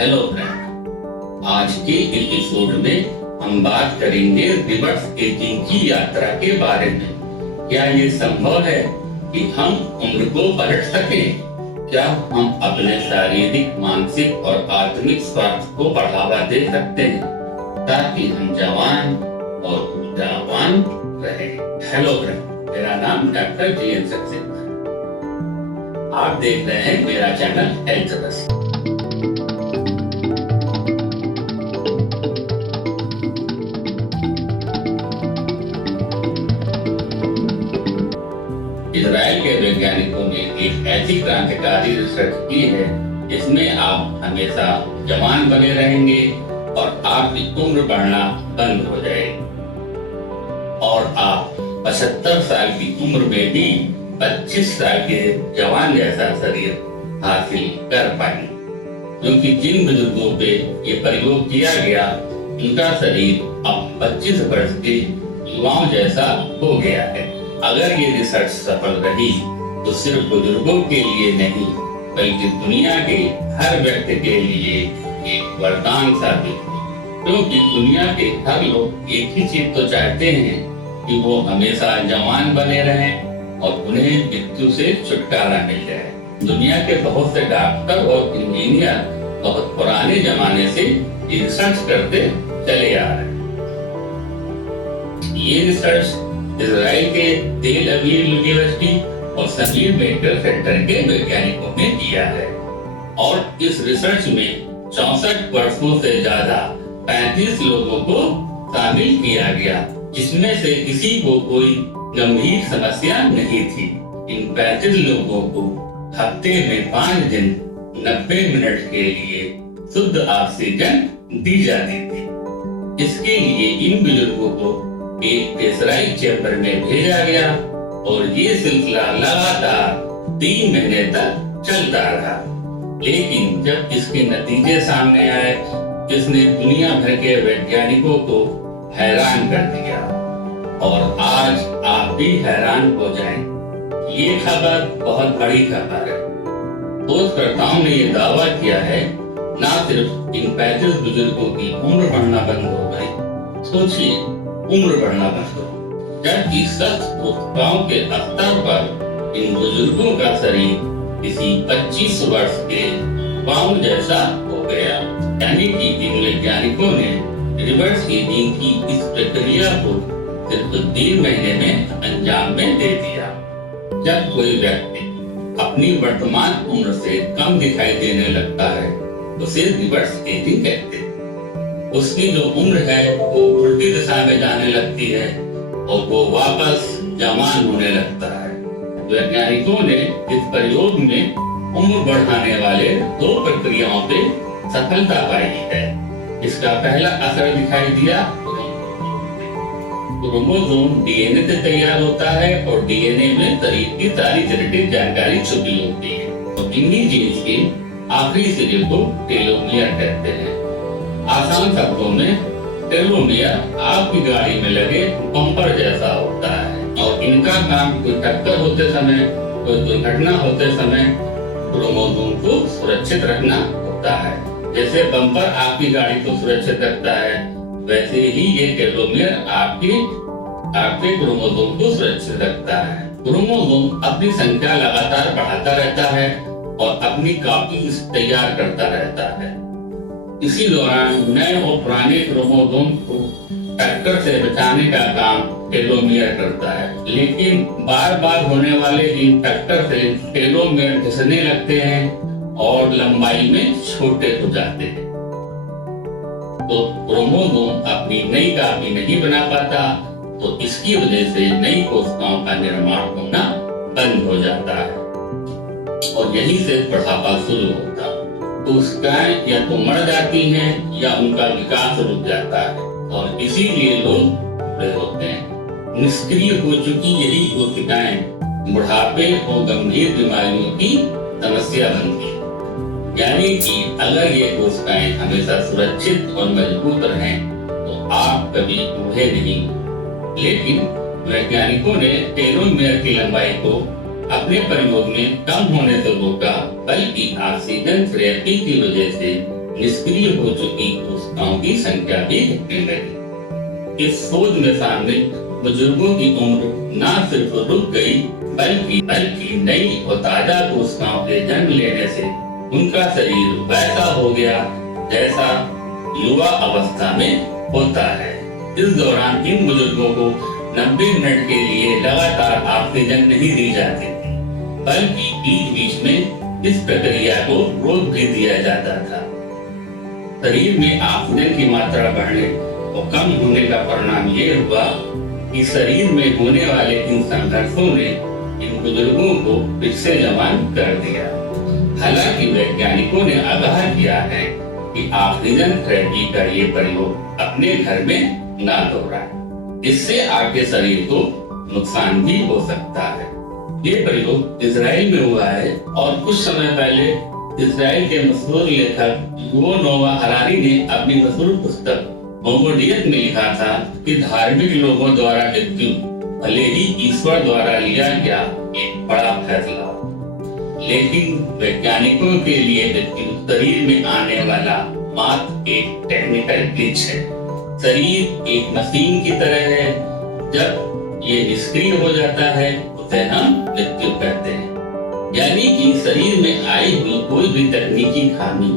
Hello friend, आज के episode में हम बात करेंगे रिवर्स एजिंग की यात्रा के बारे में। क्या ये संभव है कि हम उम्र को पलट सकें? क्या हम अपने शारीरिक, मानसिक और आत्मिक स्वास्थ्य को बढ़ावा दे सकते हैं ताकि हम जवान और ऊर्जावान रहें? हेलो फ्रेंड, मेरा नाम डॉक्टर जी.एन. सक्सेना है। आप देख रहे हैं मेरा चैनल हेल्थ बस। इजराइल के वैज्ञानिकों ने एक ऐसी क्रांतिकारी रिसर्च की है जिसमें आप हमेशा जवान बने रहेंगे और आपकी उम्र बढ़ना बंद हो जाएगी और आप 75 साल की उम्र में भी 25 साल के जवान जैसा शरीर हासिल कर पाएंगे। क्योंकि जिन बुजुर्गों पे ये प्रयोग किया गया उनका शरीर अब 25 वर्ष के युवाओं जैसा हो गया है। अगर ये रिसर्च सफल रही तो सिर्फ बुजुर्गों के लिए नहीं बल्कि दुनिया के हर व्यक्ति के लिए एक वरदान साबित हो, क्योंकि दुनिया के हर लोग एक ही चीज तो चाहते हैं कि वो हमेशा जवान बने रहें और उन्हें मृत्यु से छुटकारा मिल जाए। दुनिया के बहुत से डॉक्टर और इंजीनियर बहुत पुराने जमाने से रिसर्च करते चले आ रहे हैं। ये रिसर्च इजराइल के तेल अवीव यूनिवर्सिटी और समीर मेडिकल सेंटर के वैज्ञानिकों ने किया है और इस रिसर्च में 64 वर्षों से ज्यादा 35 लोगों को शामिल किया गया, जिसमें से किसी को कोई गंभीर समस्या नहीं थी। इन 35 लोगों को हफ्ते में 5 दिन 90 मिनट के लिए शुद्ध ऑक्सीजन दी जाती थी। इसके लिए इन बुजुर्गों को एक प्रेशराइज्ड चैम्बर में भेजा गया और ये सिलसिला लगातार 3 महीने तक चलता रहा। लेकिन जब इसके नतीजे सामने आए जिसने दुनिया भर के वैज्ञानिकों को हैरान कर दिया और आज आप भी हैरान हो जाएं। ये खबर बहुत बड़ी खबर है। शोधकर्ताओं ने ये दावा किया है न सिर्फ इन 35 बुजुर्गों की उम्र बढ़ना बंद हो गई, सोचिए उम्र बढ़ना बंद हो, जबकि सख्त कोशिकाओं के स्तर पर इन बुजुर्गों का शरीर किसी 25 वर्ष के युवाओं जैसा हो गया। यानी कि इन वैज्ञानिकों ने रिवर्स एजिंग की इस प्रक्रिया को सिर्फ 3 महीने में अंजाम में दे दिया। जब कोई व्यक्ति अपनी वर्तमान उम्र से कम दिखाई देने लगता है उसे रिवर्स एजिंग कहते हैं। उसकी जो उम्र है वो उल्टी दिशा में जाने लगती है और वो वापस जवान होने लगता है। वैज्ञानिकों ने इस प्रयोग में उम्र बढ़ाने वाले 2 प्रक्रियाओं पे सफलता पाई है। इसका पहला असर दिखाई दिया, क्रोमोसोम डीएनए से तैयार होता है और डीएनए में शरीर की सारी जेनेटिक जानकारी छुपी होती है और इन्हीं जीन्स के आखिरी सिरे को टेलोमियर कहते हैं। आसान शब्दों में टेलोमियर आपकी गाड़ी में लगे बम्पर जैसा होता है और इनका काम कोई टक्कर होते समय, कोई दुर्घटना होते समय क्रोमोसोम को सुरक्षित रखना होता है। जैसे बम्पर आपकी गाड़ी को सुरक्षित रखता है, वैसे ही ये टेलोमियर आपके क्रोमोसोम को सुरक्षित रखता है। क्रोमोसोम अपनी संख्या लगातार बढ़ाता रहता है और अपनी कॉपी तैयार करता रहता है। इसी दौरान नए और पुराने क्रोमोसोम को टक्कर से बचाने का काम टेलोमियर करता है, लेकिन बार बार होने वाले इन टक्कर से टेलोमियर घिसने लगते हैं और लंबाई में छोटे हो जाते हैं, तो क्रोमोसोम अपनी नई कॉपी नहीं बना पाता, तो इसकी वजह से नई कोशिकाओं का निर्माण होना बंद हो जाता है और यहीं से बुढ़ापा शुरू होता है। कोशिकाएं या तो मर जाती हैं या उनका विकास रुक जाता है और इसीलिए लोग बूढ़े होते हैं। निष्क्रिय हो चुकी यही कोशिकाएं बुढ़ापे और गंभीर बीमारियों की समस्या बनती है। यानी कि अगर ये कोशिकाएं हमेशा सुरक्षित और मजबूत रहें तो आप कभी बूढ़े नहीं। लेकिन वैज्ञानिकों ने टेलोमियर की लंबाई को अपने प्रयोग में कम होने से रोका बल्कि ऑक्सीजन थेरेपी की वजह से निष्क्रिय हो चुकी कोशिकाओं की संख्या भी घटने लगी। इस शोध में शामिल बुजुर्गों की उम्र न सिर्फ रुक गई बल्कि नई और ताजा कोशिकाओं के जन्म लेने से उनका शरीर वैसा हो गया जैसा युवा अवस्था में होता है। इस दौरान इन बुजुर्गों को 90 मिनट के लिए लगातार ऑक्सीजन नहीं दी जाती थी, बल्कि बीच में इस प्रक्रिया को रोक भी दिया जाता था। शरीर में ऑक्सीजन की मात्रा बढ़ने और कम होने का परिणाम ये हुआ कि शरीर में होने वाले इन संघर्षों ने इन बुजुर्गों को फिर से जवान कर दिया। हालांकि वैज्ञानिकों ने आगाह किया है कि ऑक्सीजन थेरेपी का ये प्रयोग अपने घर में न दोहराएं, इससे आपके शरीर को नुकसान भी हो सकता है। ये प्रयोग इजराइल में हुआ है और कुछ समय पहले इजराइल के मशहूर लेखक युवल नोआ हरारी ने अपनी मशहूर पुस्तक होमो डेस में लिखा था कि धार्मिक लोगों द्वारा मृत्यु भले ही ईश्वर द्वारा लिया गया एक बड़ा फैसला, लेकिन वैज्ञानिकों के लिए मृत्यु शरीर में आने वाला मात्र एक टेक्निकल ग्लिच है। शरीर एक मशीन की तरह है, जब ये निष्क्रिय हो जाता है उसे हम मृत्यु कहते हैं। यानी कि शरीर में आई हुई कोई भी तकनीकी खामी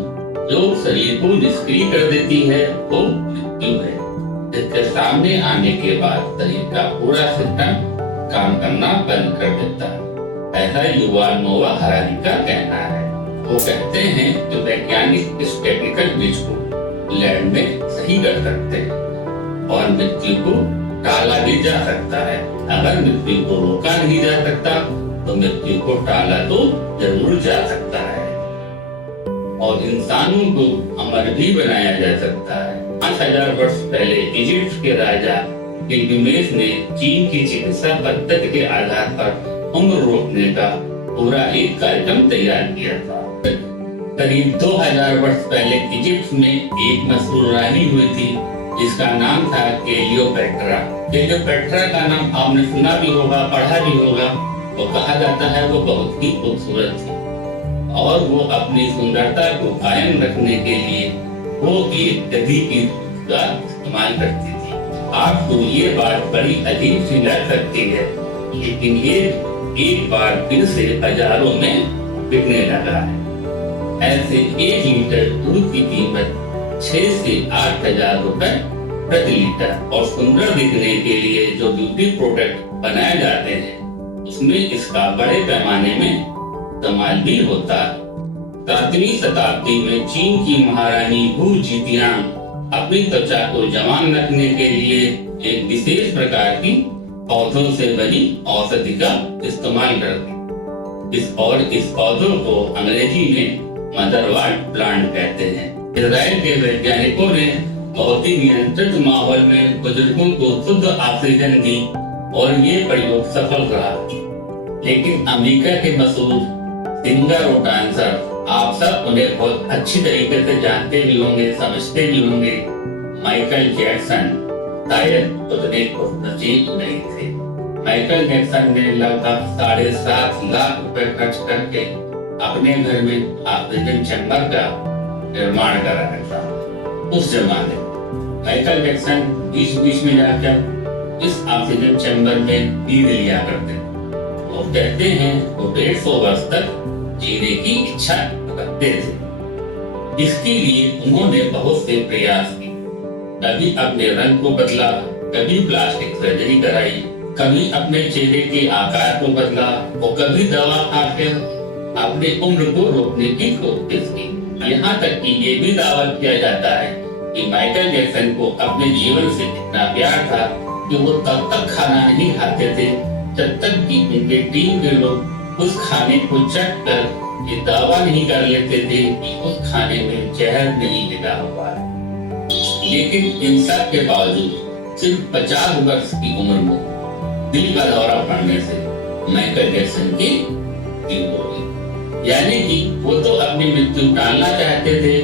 जो शरीर को निष्क्रिय कर देती है वो मृत्यु है, जिसके सामने आने के बाद शरीर का पूरा सिस्टम काम करना बंद कर देता है। ऐसा युवल नोआ हरारी का कहना है। वो कहते हैं कि वैज्ञानिक इस टेक्निकल ग्लिच को लैब में सही कर सकते हैं और मृत्यु को टाला भी जा सकता है। अगर मृत्यु को रोका नहीं जा सकता तो मृत्यु को टाला तो जरूर जा सकता है और इंसानों को अमर भी बनाया जा सकता है। 5000 वर्ष पहले इजिप्ट के राजा गिलगामेश ने चीन की चिकित्सा पद्धति के आधार पर उम्र रोकने का पूरा एक कार्यक्रम तैयार किया था। करीब 2000 वर्ष पहले इजिप्ट में एक मशहूर रानी हुई थी जिसका नाम था क्लियोपेट्रा। क्लियोपेट्रा का नाम आपने सुना भी होगा, पढ़ा भी होगा। वो कहा जाता है वो बहुत ही खूबसूरत थी और वो अपनी सुंदरता को कायम रखने के लिए वो एक गधी की का इस्तेमाल करती थी। आपको ये बात बड़ी अजीब सी लग सकती है, लेकिन ये एक बार फिर से बाजारों में बिकने लगा है। ऐसे 1 लीटर दूध की कीमत 6 से 8 हजार रुपए प्रति लीटर और सुंदर दिखने के लिए जो ब्यूटी प्रोडक्ट बनाए जाते हैं उसमें इसका बड़े पैमाने में इस्तेमाल भी होता है। 7वीं शताब्दी में चीन की महारानी हू जीतियांग अपनी त्वचा को जवान रखने के लिए एक विशेष प्रकार की पौधों से बनी औषधि का इस्तेमाल करती। इस पौधों को अंग्रेजी में मदरवार्ड प्लांट कहते हैं। इजराइल के वैज्ञानिकों ने बहुत ही नियंत्रित माहौल में बुजुर्गों को शुद्ध ऑक्सीजन दी और ये प्रयोग सफल रहा। लेकिन अमेरिका के मशहूर सिंगर और डांसर, आप सब उन्हें बहुत अच्छी तरीके से जानते भी होंगे, समझते भी होंगे, माइकल जैक्सन शायद उतने खुशनसीब नहीं थे। माइकल जैक्सन ने लगभग 7.5 लाख रुपए खर्च करके अपने घर में ऑक्सीजन चैम्बर का निर्माण कराया था। उस जमाने माइकल जैक्सन बीच में जाकर इस ऑक्सीजन चैम्बर में नींद लिया करते। वो कहते हैं वो 150 वर्ष तक जीने की इच्छा रखते थे। इसके लिए उन्होंने बहुत से प्रयास किए। कभी अपने रंग को बदला, कभी प्लास्टिक सर्जरी कराई, कभी अपने चेहरे के आकार को बदला और कभी दवा खाकर अपने उम्र को रोकने की कोशिश की। यहाँ तक कि ये भी दावा किया जाता है कि माइकल जैक्सन को अपने जीवन से इतना प्यार था कि वो तब तक खाना नहीं खाते थे जब तक कि उनके टीम के लोग उस खाने को चख कर ये दावा नहीं कर लेते थे कि उस खाने में जहर नहीं मिला हुआ है। लेकिन इन सब के बावजूद सिर्फ 50 वर्ष की उम्र में दिल का दौरा पड़ने से माइकल जैक्सन की मृत्यु हो गई। यानी कि वो तो अपनी मृत्यु टालना चाहते थे,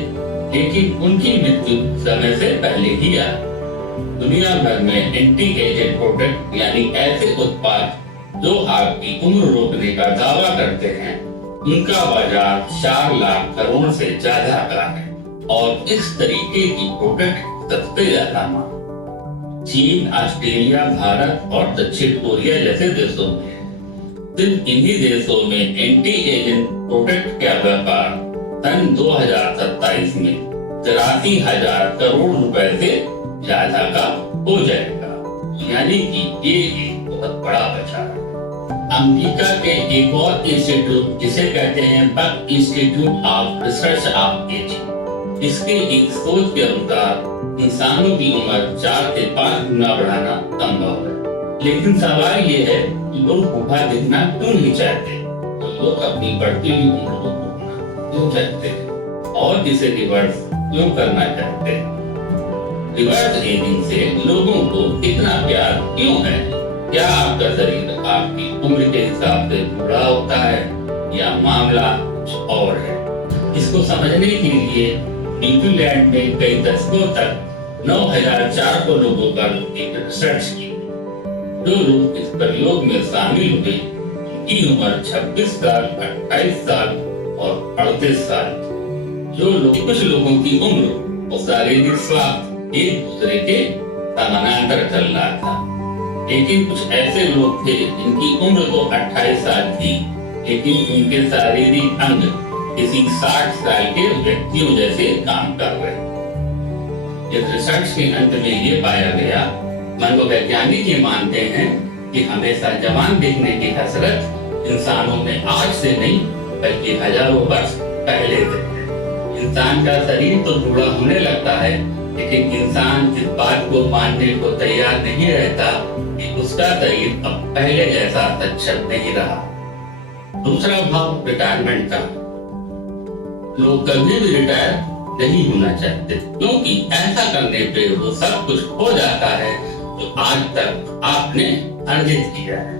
लेकिन उनकी मृत्यु समय से पहले ही आ। दुनिया भर में एंटी एजेड प्रोडक्ट यानी ऐसे उत्पाद जो आपकी उम्र रोकने का दावा करते हैं, उनका बाजार 4 लाख करोड़ से ज्यादा का है और इस तरीके की प्रोडक्ट सबसे ज्यादा मांग चीन, ऑस्ट्रेलिया, भारत और दक्षिण कोरिया जैसे देशों में है। सिर्फ इन्हीं देशों में एंटी एजिंग प्रोडक्ट का व्यापार सन 2027 में 83,000 करोड़ रुपए से ज्यादा का हो जाएगा, यानी कि ये एक बहुत बड़ा बाजार है। अमेरिका के एक और इंस्टीट्यूट जिसे कहते हैं Buck Institute of Research of Aging, इसके एक सोच के अनुसार इंसानों की उम्र 4 से 5 गुना बढ़ाना संभव है। लेकिन सवाल ये है कि लोग बूढ़ा दिखना क्यों नहीं चाहते? तो लोग अपनी बढ़ती हुई उम्र को बढ़ाना क्यों चाहते हैं और इसे रिवर्स क्यों करना चाहते हैं? रिवर्स एजिंग से लोगों को इतना प्यार क्यों है? क्या आपका शरीर आपकी उम्र के हिसाब से बूढ़ा होता है या मामला कुछ और है? इसको समझने के लिए न्यूजीलैंड में कई दशकों तक 9,400 लोगों पर एक रिसर्च की। जो लोग इस प्रयोग में शामिल हुए उनकी उम्र 26 साल, 28 साल और 38 साल। कुछ लोगों की उम्र और शारीरिक स्वास्थ्य एक दूसरे के समानांतर चल रहा था, लेकिन कुछ ऐसे लोग थे जिनकी उम्र तो 28 साल थी, लेकिन उनके शारीरिक अंग किसी 60 साल के व्यक्तियों जैसे काम कर रहे। इस रिसर्च के अंत में ये पाया गया, मनोवैज्ञानिक ये मानते हैं कि हमेशा जवान दिखने की हसरत इंसानों में आज से नहीं बल्कि हजारों वर्ष पहले से है। इंसान का शरीर तो बूढ़ा होने लगता है, लेकिन इंसान इस बात को मानने को तैयार नहीं रहता कि उसका शरीर अब पहले जैसा सक्षम नहीं रहा। दूसरा भाव रिटायरमेंट का। लोग कभी भी रिटायर नहीं होना चाहते, क्योंकि ऐसा करने पे वो सब कुछ हो जाता है जो आज तक आपने अर्जित किया है।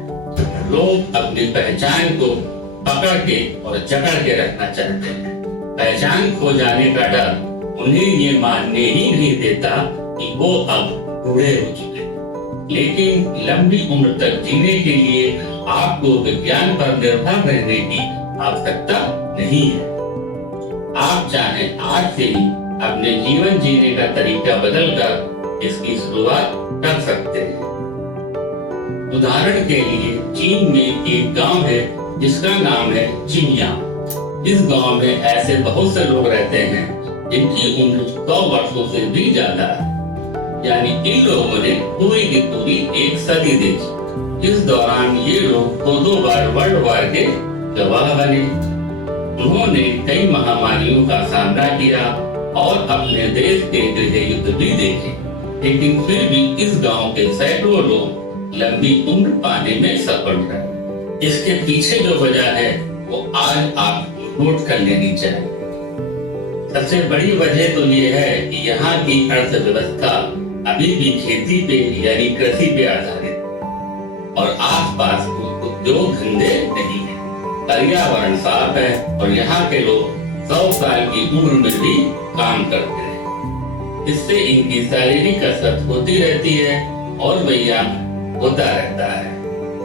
लोग अपनी पहचान को पकड़ के और जकड़ के रखना चाहते हैं। पहचान खो जाने का डर उन्हें ये मानने ही नहीं देता कि वो अब बूढ़े हो चुके हैं। लेकिन लंबी उम्र तक जीने के लिए आपको विज्ञान पर निर्भर रहने की आवश्यकता नहीं है। आप चाहें आज से ही अपने जीवन जीने का तरीका बदलकर इसकी शुरुआत कर सकते हैं। उदाहरण के लिए चीन में एक गांव है जिसका नाम है चिनिया। इस गांव में ऐसे बहुत से लोग रहते हैं जिनकी उम्र 100 वर्षों से भी ज्यादा है, यानी इन लोगों ने पूरी की पूरी एक सदी देखी। इस दौरान ये लोग 2 बार वर्ल्ड वॉर के गवाह बने। उन्होंने कई महामारियों का सामना किया और अपने देश के गृह युद्ध भी देखे, लेकिन फिर भी इस गांव के सैकड़ों लोग लंबी उम्र पाने में सफल रहे। इसके पीछे जो वजह है वो आज आपको नोट कर लेनी चाहिए। सबसे बड़ी वजह तो ये है कि यहाँ की अर्थव्यवस्था अभी भी खेती पे यानी कृषि पे आधारित और आसपास उद्योग धंधे नहीं है। पर्यावरण साफ है और यहाँ के लोग 100 साल की उम्र में भी काम करते हैं। इससे इनकी शारीरिक कसरत होती रहती है और व्यायाम होता रहता है।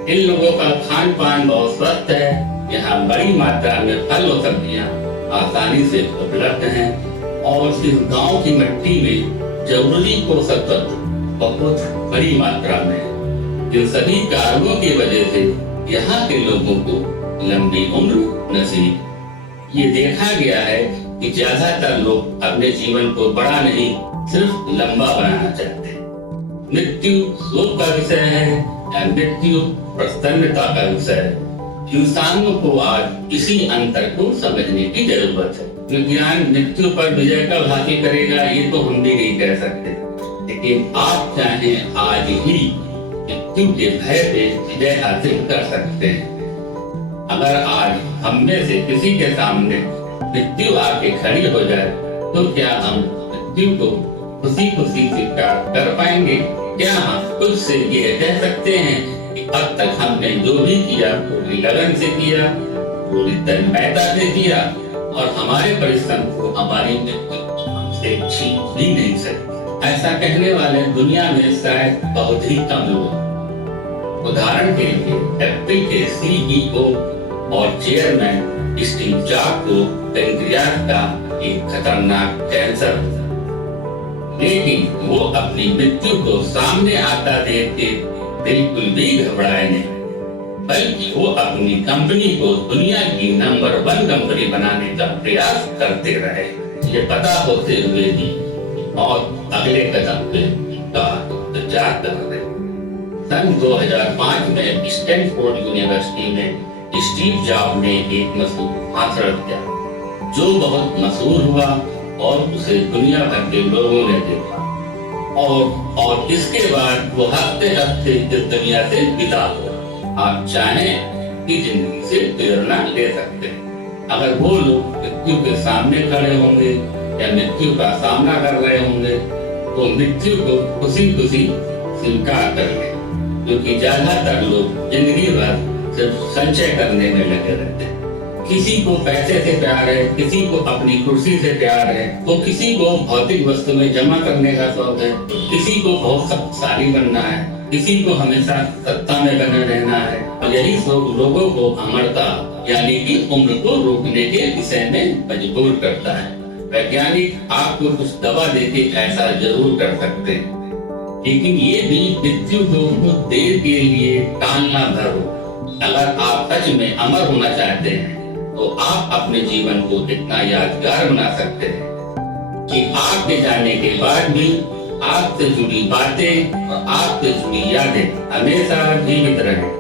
इन लोगों का खान पान बहुत स्वस्थ है। यहाँ बड़ी मात्रा में फल और सब्जियाँ आसानी से उपलब्ध हैं और इस गांव की मिट्टी में जरूरी पोषक तत्व बहुत बड़ी मात्रा में है। इन सभी कारणों की वजह से यहाँ के लोगों को लंबी उम्र नसीब। ये देखा गया है कि ज्यादातर लोग अपने जीवन को बड़ा नहीं सिर्फ लंबा बनाना चाहते हैं। मृत्यु शोक का विषय है या मृत्यु प्रसन्नता का विषय है। इंसानों को आज इसी अंतर को समझने की जरूरत है। विज्ञान मृत्यु पर विजय कब हासिल करेगा ये तो हम भी नहीं कह सकते, लेकिन आप चाहें आज ही मृत्यु के भय पे विजय हासिल कर सकते हैं। अगर आज हम में से किसी के सामने मृत्यु आके खड़ी हो जाए तो क्या हम मृत्यु को खुशी खुशी स्वीकार कर पाएंगे? क्या हम खुद से ये कह सकते हैं कि अब तक हमने जो भी किया पूरी लगन से किया, पूरी तन्मयता से किया और हमारे परिश्रम को हमारी मृत्यु हमसे छीन भी नहीं सकती? ऐसा कहने वाले दुनिया में शायद बहुत ही कम लोग। उदाहरण के लिए एप्पल के CEO और चेयरमैन स्टीव जॉब्स को पेनक्रियास का एक खतरनाक कैंसर था, लेकिन वो अपनी मृत्यु को सामने आता देख के बिल्कुल भी घबराए नहीं, बल्कि वो अपनी कंपनी को दुनिया की नंबर 1 कंपनी बनाने का प्रयास करते रहे। ये पता होते हुए भी और अगले कदम पे इंतजार कर रहे। सन 2005 में स्टैनफोर्ड यूनिवर्सिटी में स्टीव जॉब्स ने एक मशहूर भाषण दिया, जो बहुत मशहूर हुआ और उसे दुनिया भर के लोगों ने देखा और इसके बाद वो हफ्ते हफ्ते इस दुनिया से विदा हुआ। आप चाहें कि जिंदगी से प्रेरणा ले सकते हैं। अगर वो लोग मृत्यु के सामने खड़े होंगे या मृत्यु का सामना कर रहे होंगे तो मृत्यु को खुशी खुशी स्वीकार कर ले, क्योंकि ज्यादातर लोग जिंदगी भर सिर्फ संचय करने में लगे रहते हैं। किसी को पैसे से प्यार है, किसी को अपनी कुर्सी से प्यार है, तो किसी को भौतिक वस्तु में जमा करने का शौक है, किसी को बहुत शक्तिशाली बनना है, किसी को हमेशा सत्ता में बने रहना है। और यही सब लोगों को अमरता यानी कि उम्र को रोकने के विषय में मजबूर करता है। वैज्ञानिक आपको कुछ दवा देके ऐसा जरूर कर सकते हैं, लेकिन ये भी मृत्यु को कुछ देर के लिए टालना धरो। अगर आप सच में अमर होना चाहते हैं तो आप अपने जीवन को इतना यादगार बना सकते हैं कि आपके जाने के बाद भी आपसे जुड़ी बातें और आपसे जुड़ी यादें हमेशा जीवित रहें,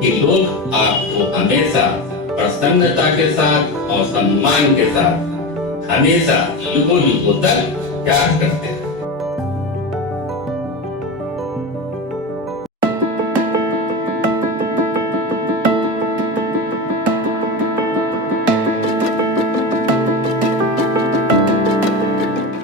कि लोग आपको हमेशा प्रसन्नता के साथ और सम्मान के साथ हमेशा युगों युगों तक याद करते हैं।